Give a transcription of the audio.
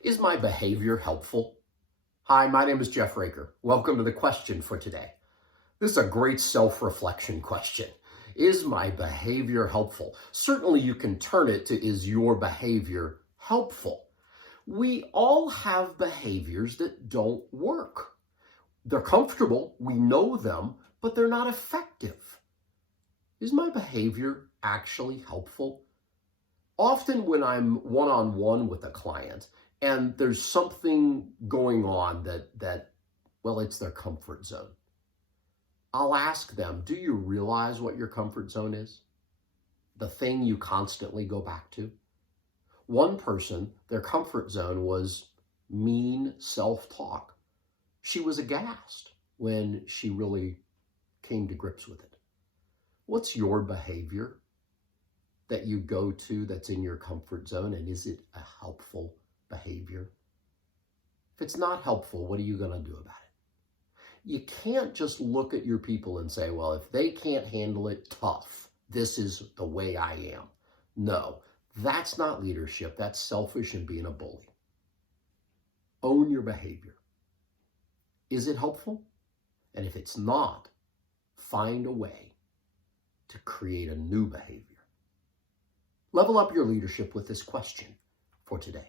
Is my behavior helpful? Hi, my name is Jeff Raker. Welcome to the question for today. This is a great self-reflection question. Is my behavior helpful? Certainly you can turn it to, is your behavior helpful? We all have behaviors that don't work. They're comfortable, we know them, but they're not effective. Is my behavior actually helpful? Often when I'm one-on-one with a client and there's something going on that it's their comfort zone, I'll ask them, do you realize what your comfort zone is? The thing you constantly go back to? One person, their comfort zone was mean self-talk. She was aghast when she really came to grips with it. What's your behavior that you go to that's in your comfort zone, and is it a helpful behavior? If it's not helpful, what are you going to do about it? You can't just look at your people and say, well, if they can't handle it, tough. This is the way I am. No, that's not leadership. That's selfish and being a bully. Own your behavior. Is it helpful? And if it's not, find a way to create a new behavior. Level up your leadership with this question for today.